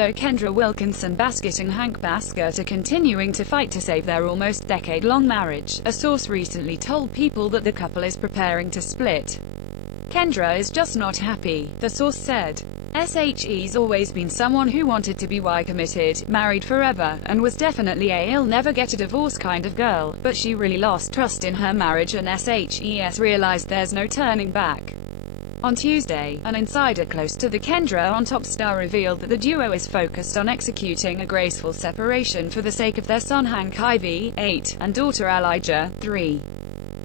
though Kendra Wilkinson Baskett and Hank Baskett are continuing to fight to save their almost decade-long marriage. A source recently told People that the couple is preparing to split. Kendra is just not happy, the source said. SHE's always been someone who wanted to be committed, married forever, and was definitely a "I'll never get a divorce" kind of girl, but she really lost trust in her marriage and SHES realized there's no turning back. On Tuesday, an insider close to the Kendra on Top star revealed that the duo is focused on executing a graceful separation for the sake of their son Hank Ivy, 8, and daughter Elijah, 3.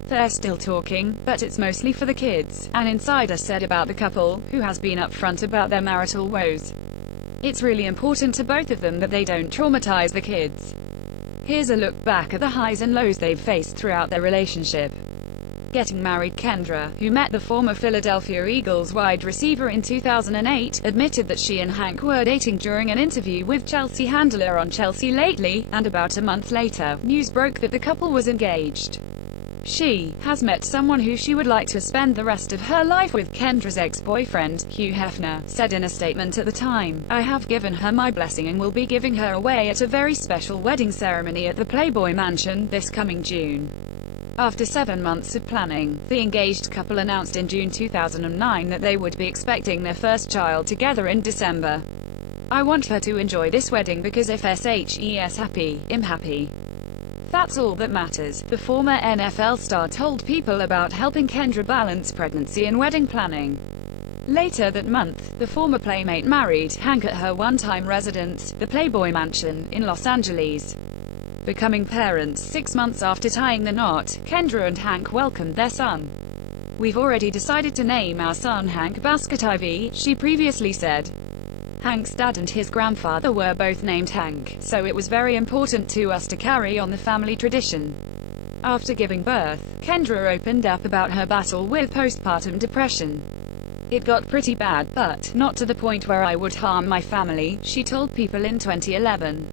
They're still talking, but it's mostly for the kids, an insider said about the couple, who has been upfront about their marital woes. It's really important to both of them that they don't traumatize the kids. Here's a look back at the highs and lows they've faced throughout their relationship. Getting married. Kendra, who met the former Philadelphia Eagles wide receiver in 2008, admitted that she and Hank were dating during an interview with Chelsea Handler on Chelsea Lately, and about a month later, news broke that the couple was engaged. She has met someone who she would like to spend the rest of her life with, Kendra's ex-boyfriend, Hugh Hefner, said in a statement at the time. I have given her my blessing and will be giving her away at a very special wedding ceremony at the Playboy Mansion this coming June. After 7 months of planning, the engaged couple announced in June 2009 that they would be expecting their first child together in December. I want her to enjoy this wedding because if SHE's happy, I'm happy. That's all that matters, the former NFL star told People about helping Kendra balance pregnancy and wedding planning. Later that month, the former Playmate married Hank at her one-time residence, the Playboy Mansion, in Los Angeles. Becoming parents 6 months after tying the knot, Kendra and Hank welcomed their son. We've already decided to name our son Hank Baskett Ivy, she previously said. Hank's dad and his grandfather were both named Hank, so it was very important to us to carry on the family tradition. After giving birth, Kendra opened up about her battle with postpartum depression. It got pretty bad, but not to the point where I would harm my family, she told People in 2011.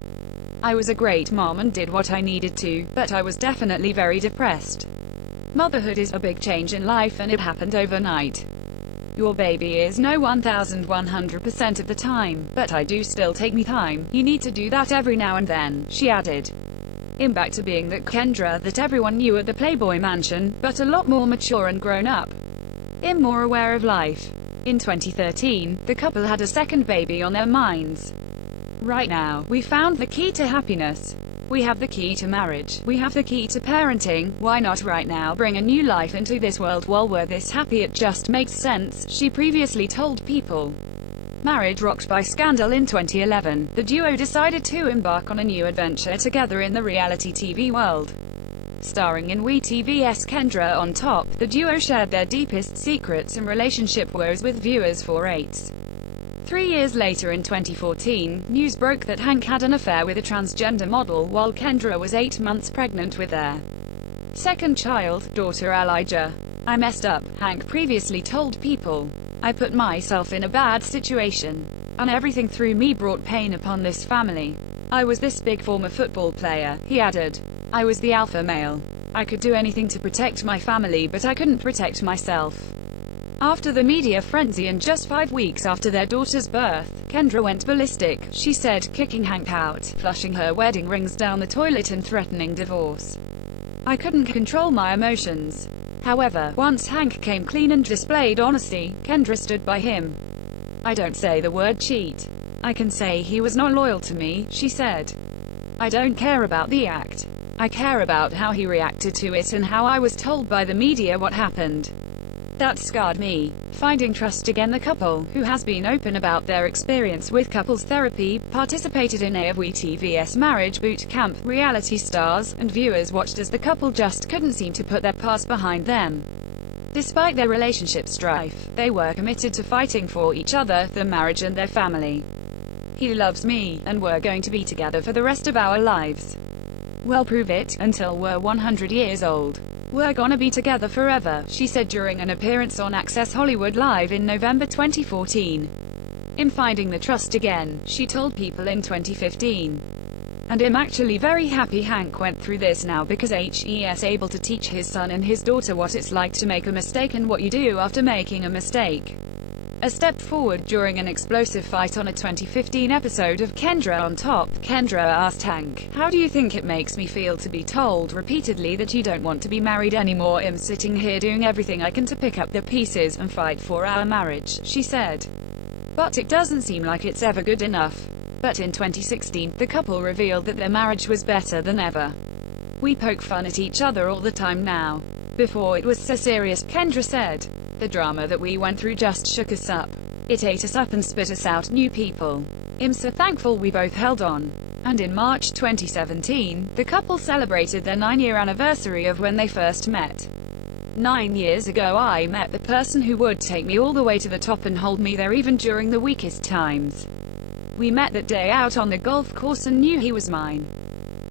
I was a great mom and did what I needed to, but I was definitely very depressed. Motherhood is a big change in life and it happened overnight. Your baby is no 1100% of the time, but I do still take me time. You need to do that every now and then, she added. Back to being that Kendra that everyone knew at the Playboy Mansion, but a lot more mature and grown up. More aware of life. In 2013, the couple had a second baby on their minds. Right now, we found the key to happiness. We have the key to marriage. We have the key to parenting. Why not right now bring a new life into this world while we're this happy? It just makes sense, she previously told People. Marriage rocked by scandal in 2011, the duo decided to embark on a new adventure together in the reality TV world. Starring in WeTV's Kendra on Top, the duo shared their deepest secrets and relationship woes with viewers for 3 years later in 2014, news broke that Hank had an affair with a transgender model while Kendra was 8 months pregnant with their second child, daughter Elijah. I messed up, Hank previously told People. I put myself in a bad situation. And everything through me brought pain upon this family. I was this big former football player, he added. I was the alpha male. I could do anything to protect my family but I couldn't protect myself. After the media frenzy and just 5 weeks after their daughter's birth, Kendra went ballistic, she said, kicking Hank out, flushing her wedding rings down the toilet and threatening divorce. I couldn't control my emotions. However, once Hank came clean and displayed honesty, Kendra stood by him. I don't say the word cheat. I can say he was not loyal to me, she said. I don't care about the act. I care about how he reacted to it and how I was told by the media what happened. That scarred me. Finding trust again. The couple, who has been open about their experience with couples therapy, participated in a of WeTV's Marriage Boot Camp. Reality stars and viewers watched as the couple just couldn't seem to put their past behind them. Despite their relationship strife, they were committed to fighting for each other, their marriage and their family. He loves me, and we're going to be together for the rest of our lives. We'll prove it, until we're 100 years old. We're gonna be together forever, she said during an appearance on Access Hollywood Live in November 2014. Finding the trust again, she told People in 2015. And I'm actually very happy Hank went through this now because he's able to teach his son and his daughter what it's like to make a mistake and what you do after making a mistake. a step forward during an explosive fight on a 2015 episode of Kendra on Top. Kendra asked Hank, "How do you think it makes me feel to be told repeatedly that you don't want to be married anymore? I'm sitting here doing everything I can to pick up the pieces and fight for our marriage," she said. "But it doesn't seem like it's ever good enough." But in 2016, the couple revealed that their marriage was better than ever. "We poke fun at each other all the time now. Before it was so serious," Kendra said. "The drama that we went through just shook us up. It ate us up and spit us out new people. I'm so thankful we both held on." And in March 2017, the couple celebrated their 9-year anniversary of when they first met. "9 years ago I met the person who would take me all the way to the top and hold me there even during the weakest times. We met that day out on the golf course and knew he was mine.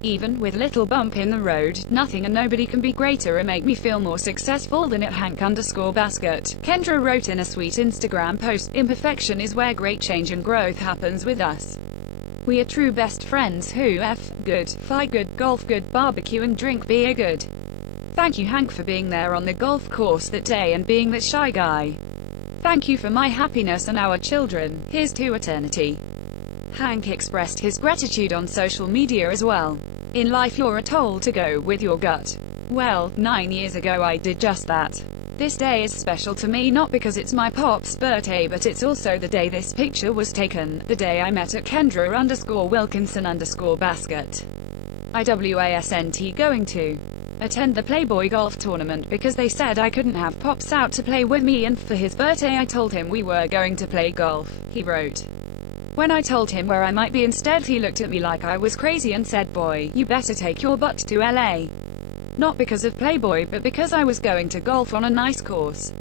Even with little bump in the road, nothing and nobody can be greater or make me feel more successful than it." Hank_Baskett. Kendra wrote in a sweet Instagram post, "Imperfection is where great change and growth happens with us. We are true best friends who f good, fight good, golf good, barbecue and drink beer good. Thank you Hank for being there on the golf course that day and being that shy guy. Thank you for my happiness and our children. Here's to eternity." Hank expressed his gratitude on social media as well. "In life you're told to go with your gut. Well, 9 years ago I did just that. This day is special to me not because it's my pop's birthday but it's also the day this picture was taken, the day I met at Kendra_Wilkinson_Baskett. I wasn't going to attend the Playboy golf tournament because they said I couldn't have pops out to play with me and for his birthday I told him we were going to play golf," he wrote. "When I told him where I might be instead he looked at me like I was crazy and said, 'Boy, you better take your butt to LA. Not because of Playboy but because I was going to golf on a nice course.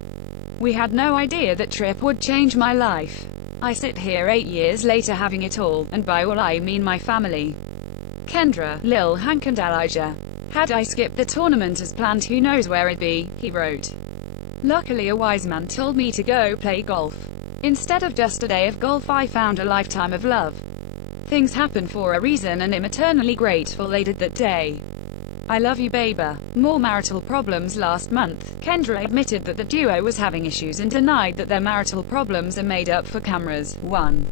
We had no idea that trip would change my life. I sit here 8 years later having it all, and by all I mean my family. Kendra, Lil Hank and Elijah. Had I skipped the tournament as planned who knows where it'd be," he wrote. "Luckily a wise man told me to go play golf. Instead of just a day of golf I found a lifetime of love. Things happen for a reason and I'm eternally grateful they did that day. I love you baby." More marital problems. Last month, Kendra admitted that the duo was having issues and denied that their marital problems are made up for cameras. 1.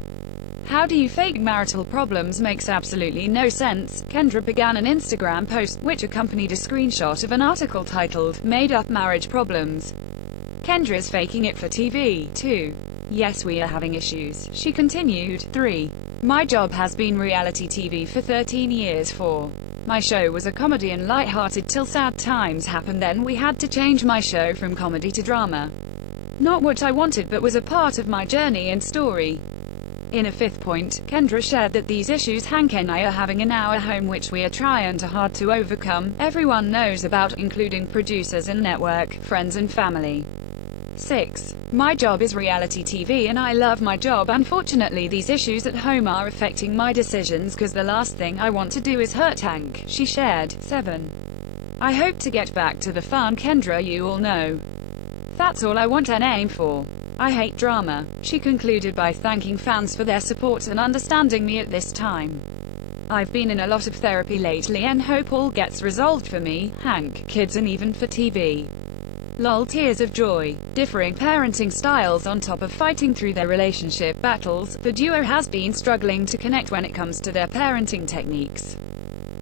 How do you fake marital problems makes absolutely no sense. Kendra began an Instagram post, which accompanied a screenshot of an article titled, "Made Up Marriage Problems. Kendra's Faking It for TV." 2. Yes, we are having issues, she continued. 3. My job has been reality TV for 13 years. 4. My show was a comedy and light-hearted till sad times happened, then we had to change my show from comedy to drama. Not what I wanted but was a part of my journey and story. In a fifth point, Kendra shared that these issues Hank and I are having in our home which we are trying hard to overcome, everyone knows about, including producers and network, friends and family. 6. My job is reality TV and I love my job. Unfortunately these issues at home are affecting my decisions cause the last thing I want to do is hurt Hank, she shared. 7. I hope to get back to the fun Kendra you all know. That's all I want and aim for. I hate drama. She concluded by thanking fans for their support and understanding me at this time. I've been in a lot of therapy lately and hope all gets resolved for me, Hank, kids and even for TV. Lol, tears of joy. Differing parenting styles on top of fighting through their relationship battles, the duo has been struggling to connect when it comes to their parenting techniques.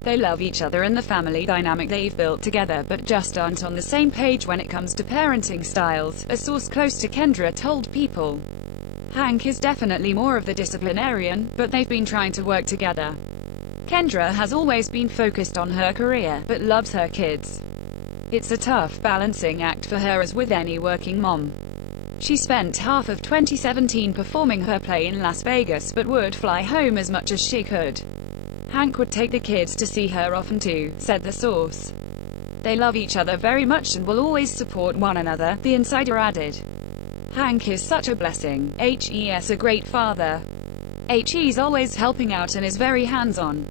They love each other and the family dynamic they've built together, but just aren't on the same page when it comes to parenting styles, a source close to Kendra told People. Hank is definitely more of the disciplinarian, but they've been trying to work together. Kendra has always been focused on her career, but loves her kids. It's a tough balancing act for her as with any working mom. She spent half of 2017 performing her play in Las Vegas but would fly home as much as she could. Hank would take the kids to see her often too, said the source. They love each other very much and will always support one another, the insider added. Hank is such a blessing. He's a great father. He's always helping out and is very hands-on.